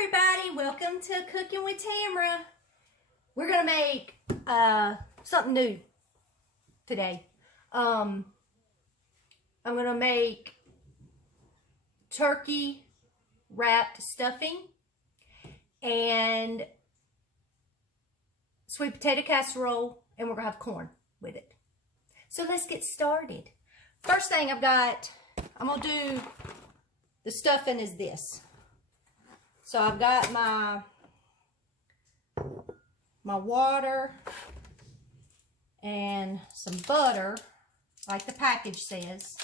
everybody, welcome to Cooking with Tamara. We're gonna make something new today. I'm gonna make turkey wrapped stuffing and sweet potato casserole, and we're gonna have corn with it. So let's get started. First thing I'm gonna do the stuffing is this. So I've got my water and some butter, like the package says.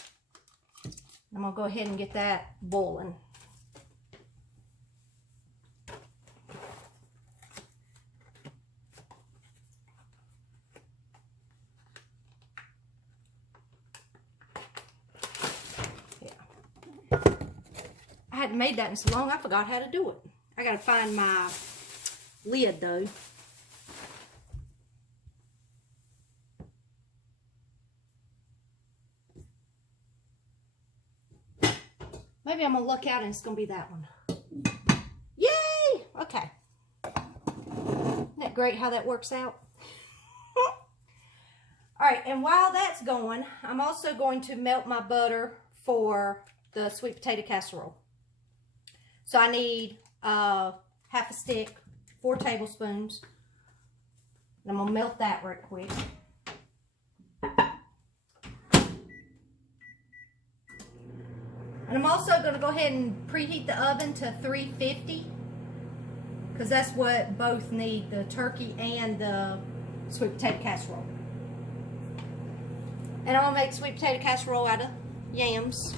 I'm gonna go ahead and get that boiling. I hadn't made that in so long, I forgot how to do it. I gotta find my lid though. Maybe I'm gonna look out and it's gonna be that one. Yay! Okay. Isn't that great how that works out? Alright, and while that's going, I'm also going to melt my butter for the sweet potato casserole. So I need half a stick, 4 tablespoons. And I'm going to melt that right quick. And I'm also going to go ahead and preheat the oven to 350. Because that's what both need, the turkey and the sweet potato casserole. And I'm going to make sweet potato casserole out of yams.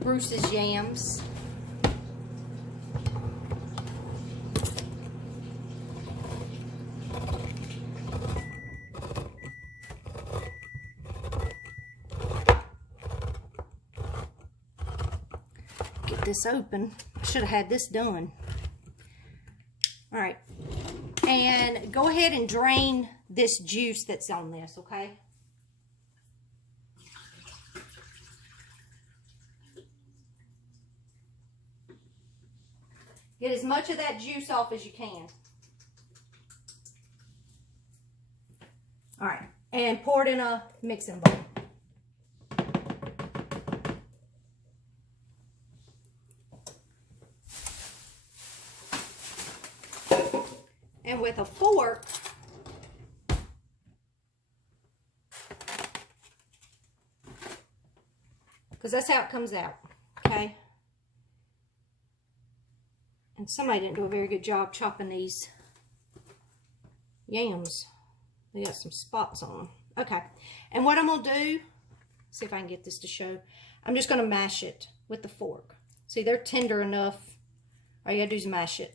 Bruce's yams. Get this open. I should have had this done. All right. And go ahead and drain this juice that's on this, okay? Get as much of that juice off as you can. All right, and pour it in a mixing bowl. And with a fork, because that's how it comes out, okay? And somebody didn't do a very good job chopping these yams. They got some spots on them. Okay. And what I'm going to do, see if I can get this to show. I'm just going to mash it with the fork. See, they're tender enough. All you got to do is mash it.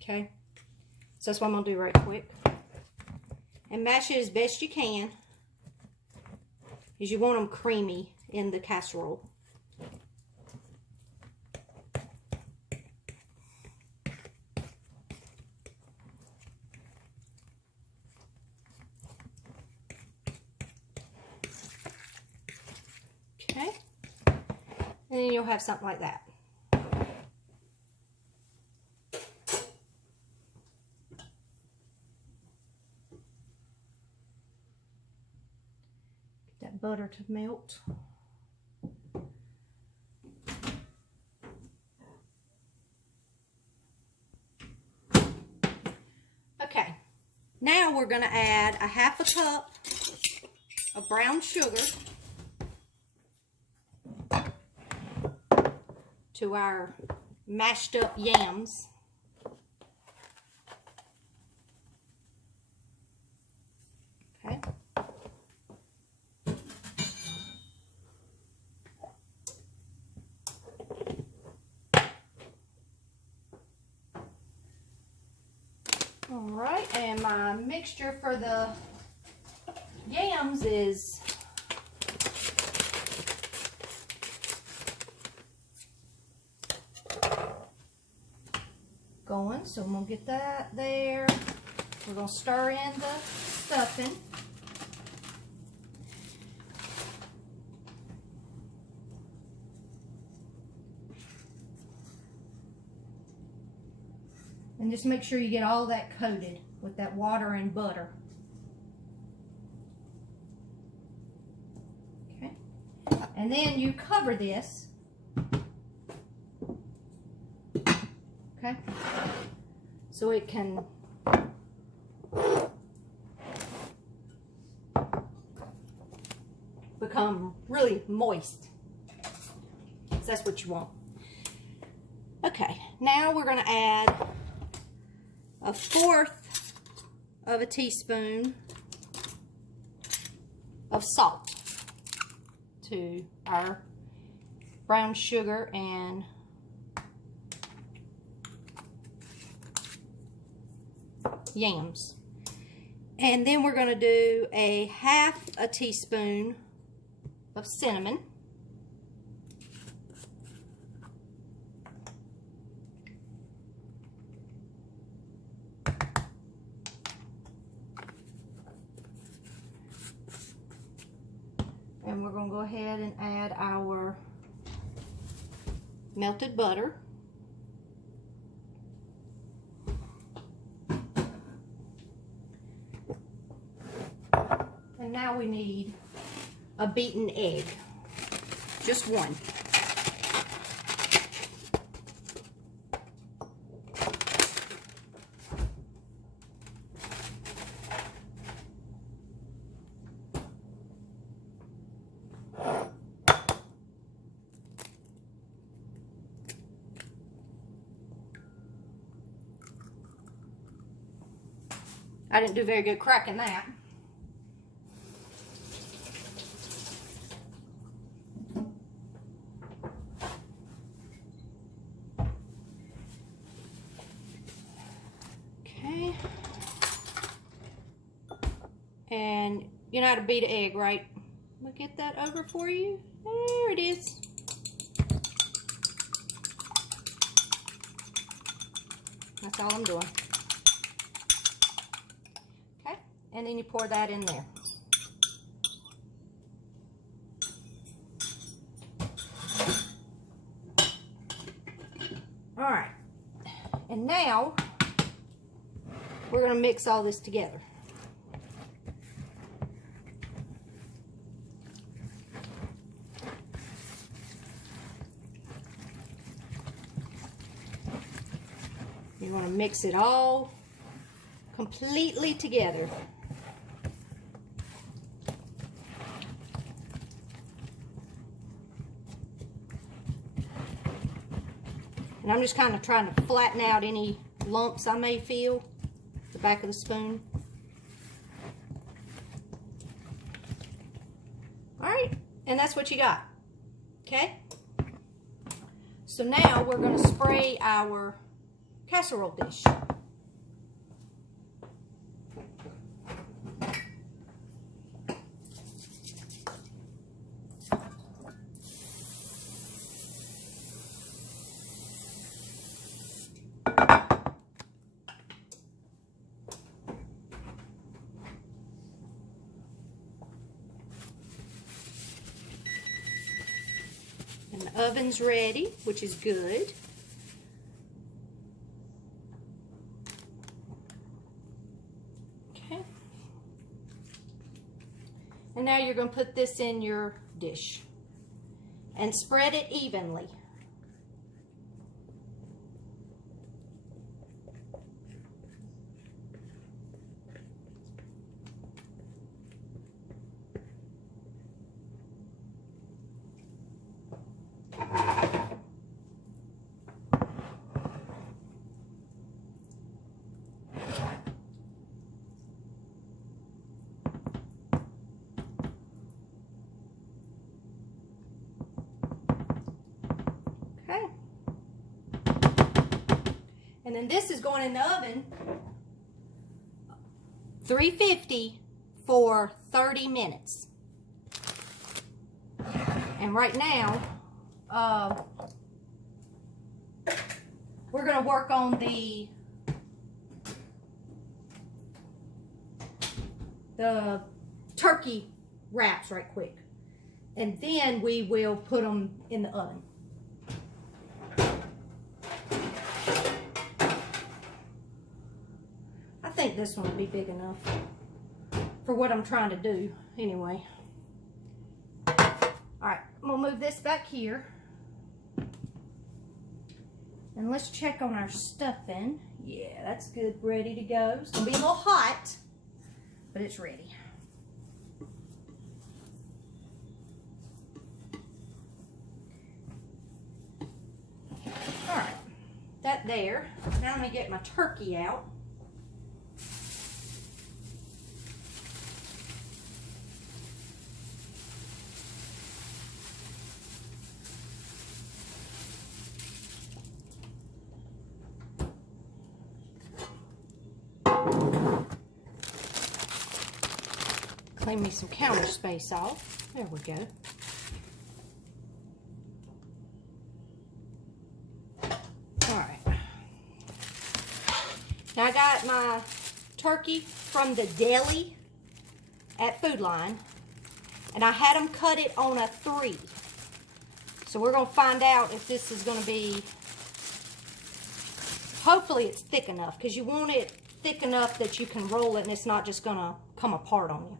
Okay. So that's what I'm going to do right quick. And mash it as best you can, because you want them creamy in the casserole. Okay, and then you'll have something like that. Get that butter to melt. Okay, now we're going to add a half a cup of brown sugar to our mashed up yams. Okay. All right, and my mixture for the yams is going, so I'm gonna get that there. We're gonna stir in the stuffing. And just make sure you get all that coated with that water and butter. Okay. And then you cover this. Okay. So it can become really moist. So that's what you want. Okay, now we're going to add 1/4 of a teaspoon of salt to our brown sugar and yams. And then we're going to do 1/2 teaspoon of cinnamon. And we're going to go ahead and add our melted butter. And now we need a beaten egg, just one. I didn't do very good cracking that. Okay. And you know how to beat an egg, right? We'll get that over for you. There it is. That's all I'm doing. And then you pour that in there. All right. And now we're going to mix all this together. You're going to mix it all completely together. And I'm just kind of trying to flatten out any lumps I may feel, the back of the spoon. All right, and that's what you got, okay? So now we're going to spray our casserole dish. And the oven's ready, which is good. Okay. And now you're going to put this in your dish and spread it evenly. Okay. And then this is going in the oven, 350 for 30 minutes. And right now, we're going to work on the turkey wraps right quick. And then we will put them in the oven. think this one will be big enough for what I'm trying to do anyway. All right, I'm gonna move this back here. And let's check on our stuffing. Yeah, that's good, ready to go. It's gonna be a little hot, but it's ready. All right, that there. Now I'm gonna get my turkey out. Clean me some counter space off. There we go. Alright. Now I got my turkey from the deli at Food Line. And I had them cut it on a 3. So we're going to find out if this is going to be... Hopefully it's thick enough. Because you want it thick enough that you can roll it and it's not just going to come apart on you.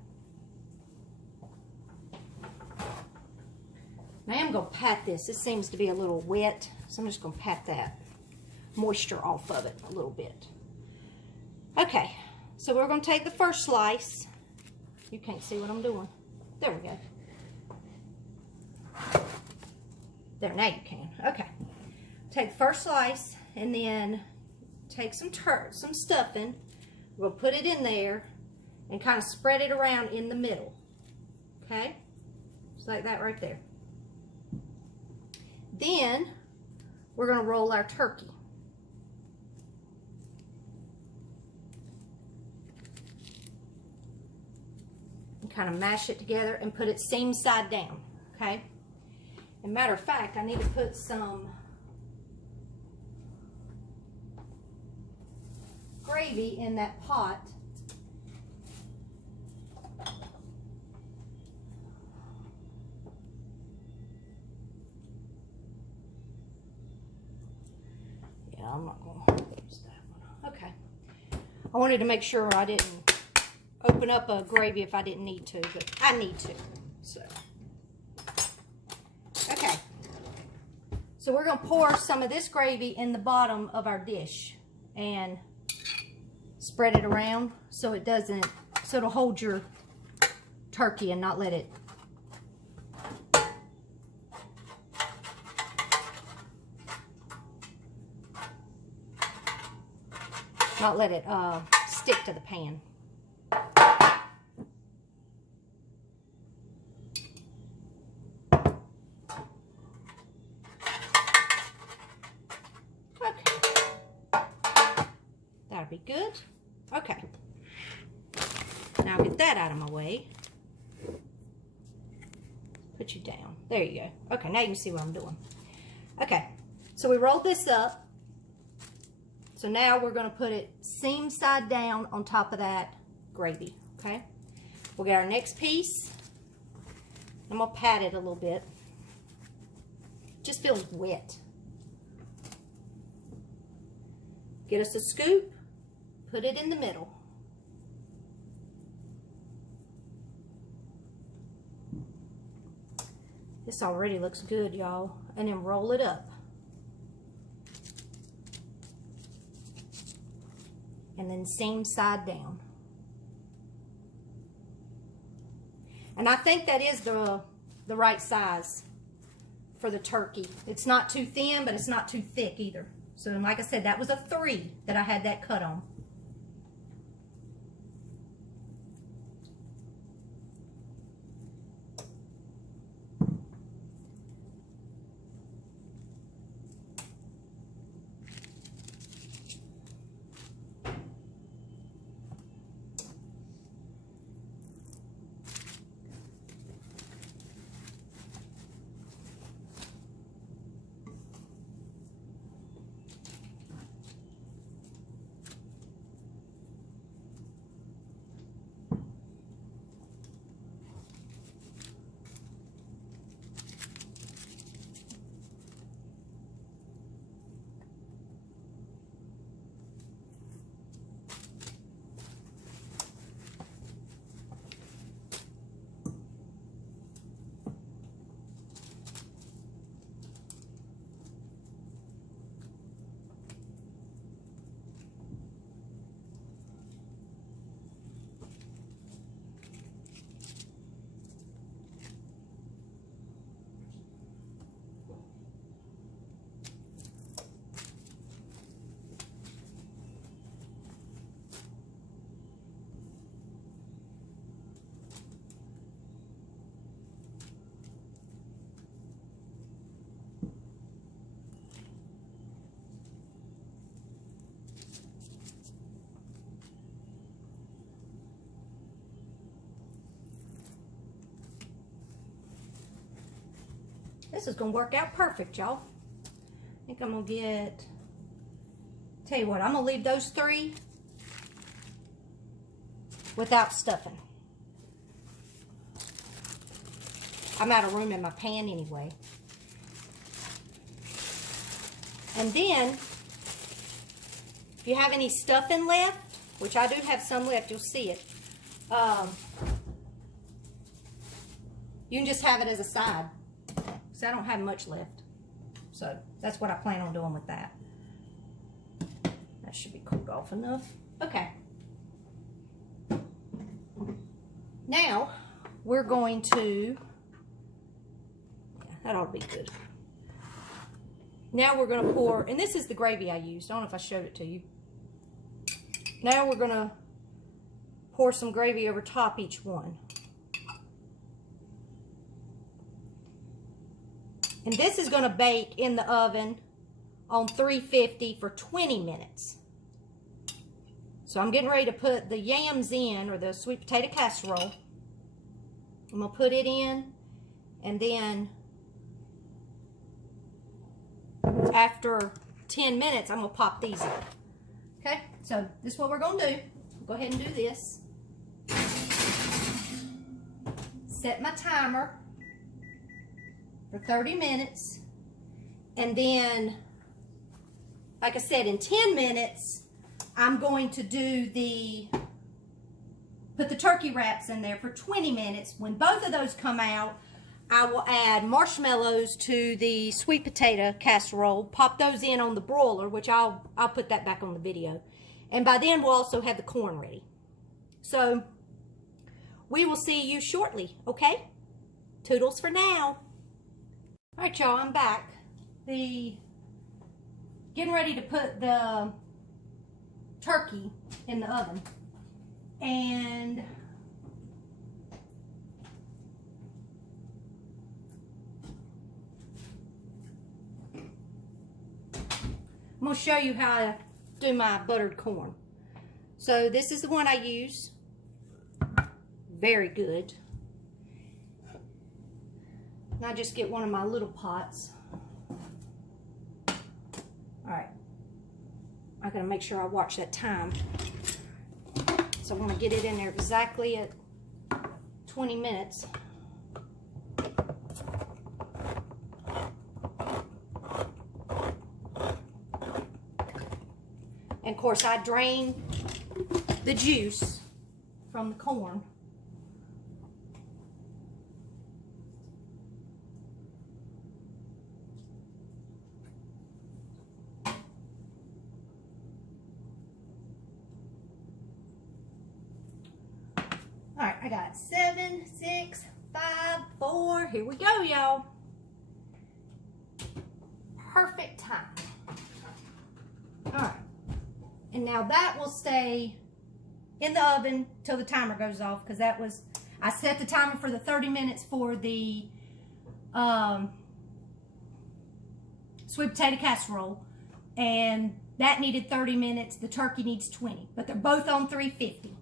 Now I'm going to pat this. This seems to be a little wet, so I'm just going to pat that moisture off of it a little bit. Okay, so we're going to take the first slice. You can't see what I'm doing. There we go. There, now you can. Okay. Take the first slice and then take some stuffing. We'll put it in there and kind of spread it around in the middle. Okay? Just like that right there. Then we're going to roll our turkey. And kind of mash it together and put it seam side down. Okay? And matter of fact, I need to put some gravy in that pot. I'm not going to use that one. Okay. I wanted to make sure I didn't open up a gravy if I didn't need to, but I need to. So, okay. So we're going to pour some of this gravy in the bottom of our dish and spread it around so it doesn't, so it'll hold your turkey and not let it stick to the pan. Okay. That'll be good. Okay. Now get that out of my way. Put you down. There you go. Okay, now you can see what I'm doing. Okay, so we rolled this up. So now we're going to put it seam side down on top of that gravy, okay? We'll get our next piece. I'm going to pat it a little bit. It just feels wet. Get us a scoop, put it in the middle. This already looks good, y'all. And then roll it up. And then seam side down. And I think that is the right size for the turkey. It's not too thin, but it's not too thick either. So like I said, that was a 3 that I had that cut on. This is going to work out perfect, y'all. I think I'm going to get, tell you what, I'm going to leave those 3 without stuffing. I'm out of room in my pan anyway. And then, if you have any stuffing left, which I do have some left, you'll see it. You can just have it as a side. So I don't have much left. So that's what I plan on doing with that. That should be cooled off enough. Okay. Now, we're going to, yeah, that ought to be good. Now we're going to pour, and this is the gravy I used. I don't know if I showed it to you. Now we're going to pour some gravy over top each one. And this is going to bake in the oven on 350 for 20 minutes. So I'm getting ready to put the yams in, or the sweet potato casserole. I'm going to put it in, and then after 10 minutes, I'm going to pop these in. Okay, so this is what we're going to do. Go ahead and do this. Set my timer for 30 minutes. And then, like I said, in 10 minutes, I'm going to do put the turkey wraps in there for 20 minutes. When both of those come out, I will add marshmallows to the sweet potato casserole, pop those in on the broiler, which I'll put that back on the video. And by then, we'll also have the corn ready. So, we will see you shortly, okay? Toodles for now. All right, y'all, I'm back. Getting ready to put the turkey in the oven. And I'm going to show you how to do my buttered corn. So this is the one I use. Very good. And I just get one of my little pots. Alright. I gotta make sure I watch that time. So I want to get it in there exactly at 20 minutes. And of course, I drain the juice from the corn. All right, I got 7, 6, 5, 4. Here we go, y'all. Perfect time. All right. And now that will stay in the oven till the timer goes off, because that was, I set the timer for the 30 minutes for the sweet potato casserole, and that needed 30 minutes. The turkey needs 20, but they're both on 350.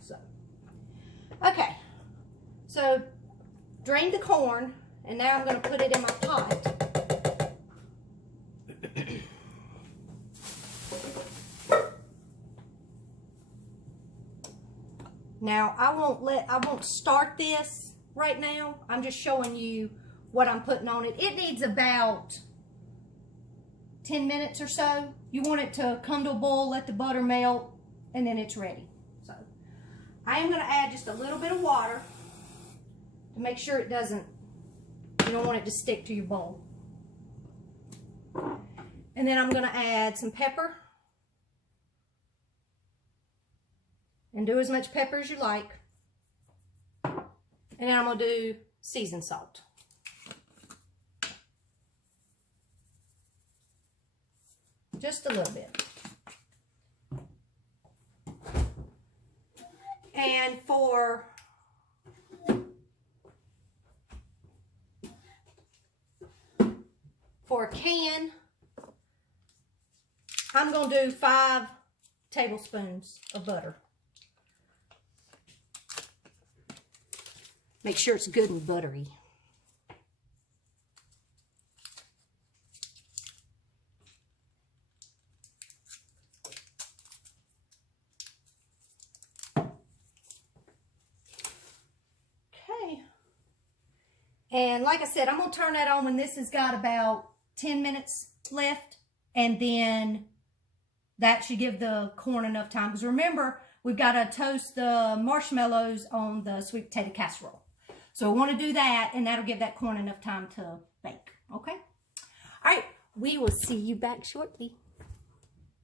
So, okay. So, drain the corn, and now I'm going to put it in my pot. Now, I won't start this right now. I'm just showing you what I'm putting on it. It needs about 10 minutes or so. You want it to come to a boil, let the butter melt, and then it's ready. So, I am going to add just a little bit of water to make sure it doesn't, you don't want it to stick to your bowl. And then I'm going to add some pepper. And do as much pepper as you like. And then I'm going to do seasoned salt. Just a little bit. And for a can, I'm going to do 5 tablespoons of butter. Make sure it's good and buttery. And like I said, I'm going to turn that on when this has got about 10 minutes left. And then that should give the corn enough time. Because remember, we've got to toast the marshmallows on the sweet potato casserole. So I want to do that, and that'll give that corn enough time to bake. Okay? All right. We will see you back shortly.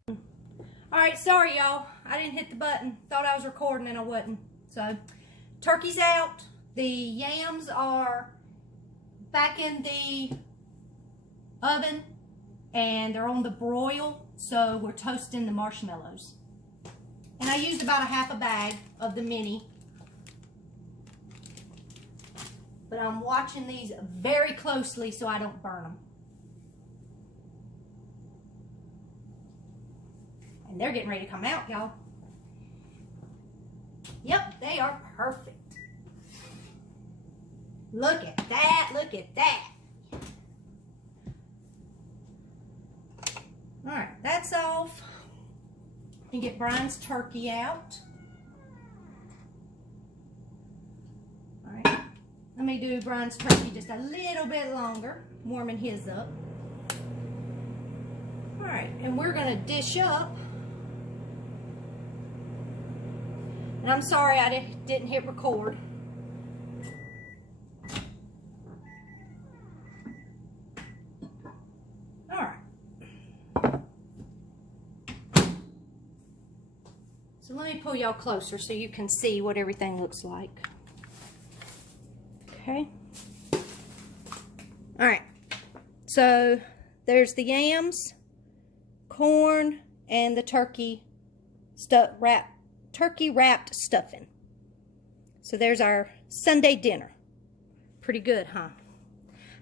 All right. Sorry, y'all. I didn't hit the button. Thought I was recording and I wasn't. So, turkey's out. The yams are back in the oven, and they're on the broil, so we're toasting the marshmallows. And I used about a half a bag of the mini, but I'm watching these very closely so I don't burn them. And they're getting ready to come out, y'all. Yep, they are perfect. Look at that, look at that. All right, that's off. And get Brian's turkey out. All right, let me do Brian's turkey just a little bit longer, warming his up. All right, and we're gonna dish up. And I'm sorry I didn't hit record. So let me pull y'all closer so you can see what everything looks like. Okay. All right. So there's the yams, corn, and the turkey wrapped stuffing. So there's our Sunday dinner. Pretty good, huh?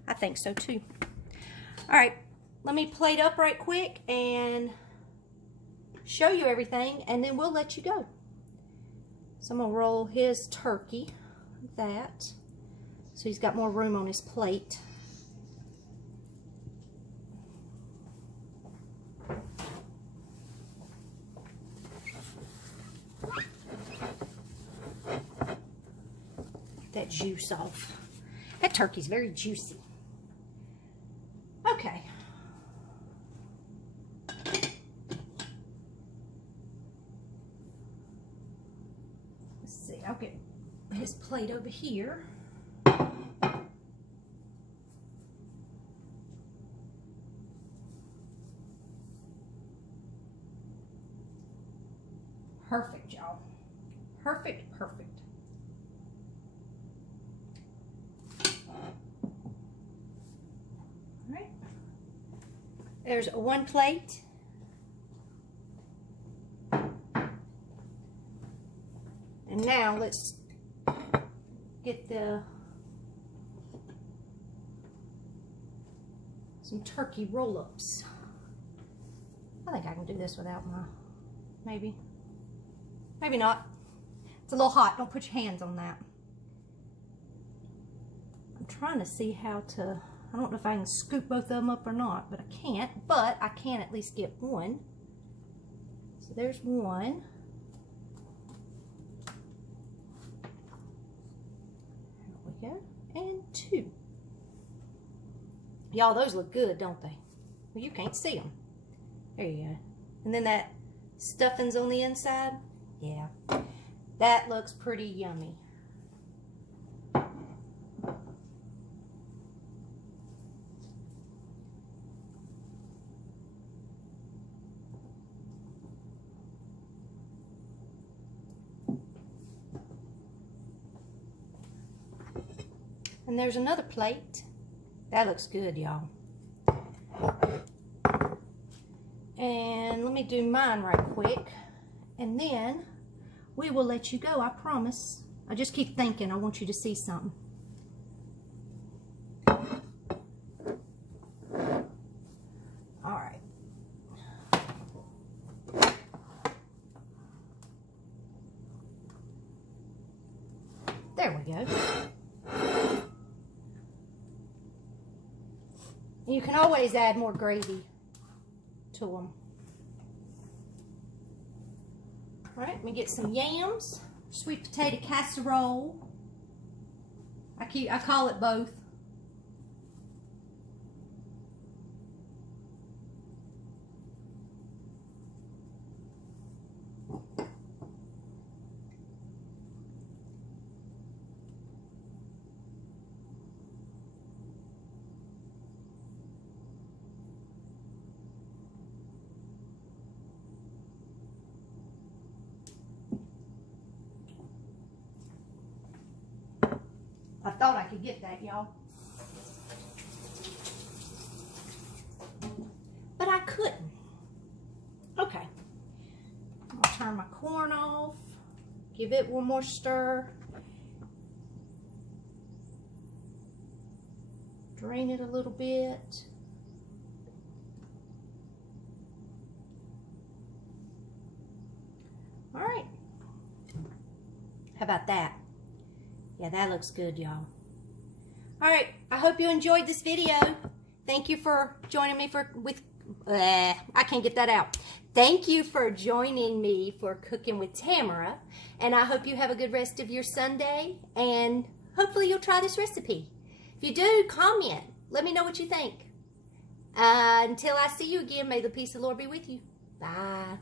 I think so too. All right. Let me plate up right quick and show you everything, and then we'll let you go. So I'm gonna roll his turkey like that, so he's got more room on his plate. Get that juice off. That turkey's very juicy. Okay. I'll get his plate over here. Perfect, y'all. Perfect, perfect. All right. There's one plate. And now let's get some turkey roll-ups. I think I can do this without my, maybe not. It's a little hot. Don't put your hands on that. I'm trying to see how to, I don't know if I can scoop both of them up or not, but I can't. But I can at least get one. So there's one. And two. Y'all, those look good, don't they? Well, you can't see them. There you go. And then that stuffing's on the inside. Yeah, that looks pretty yummy. And there's another plate. That looks good, y'all. And let me do mine right quick. And then we will let you go, I promise. I just keep thinking I want you to see something. All right. There we go. You can always add more gravy to them. All right, let me get some yams, sweet potato casserole. I call it both. thought I could get that, y'all. But I couldn't. Okay. I'll turn my corn off. Give it one more stir. Drain it a little bit. All right. How about that? Yeah, that looks good, y'all. All right. I hope you enjoyed this video. Thank you for joining me I can't get that out. Thank you for joining me for Cooking with Tamara. And I hope you have a good rest of your Sunday. And hopefully you'll try this recipe. If you do, comment. Let me know what you think. Until I see you again, may the peace of the Lord be with you. Bye.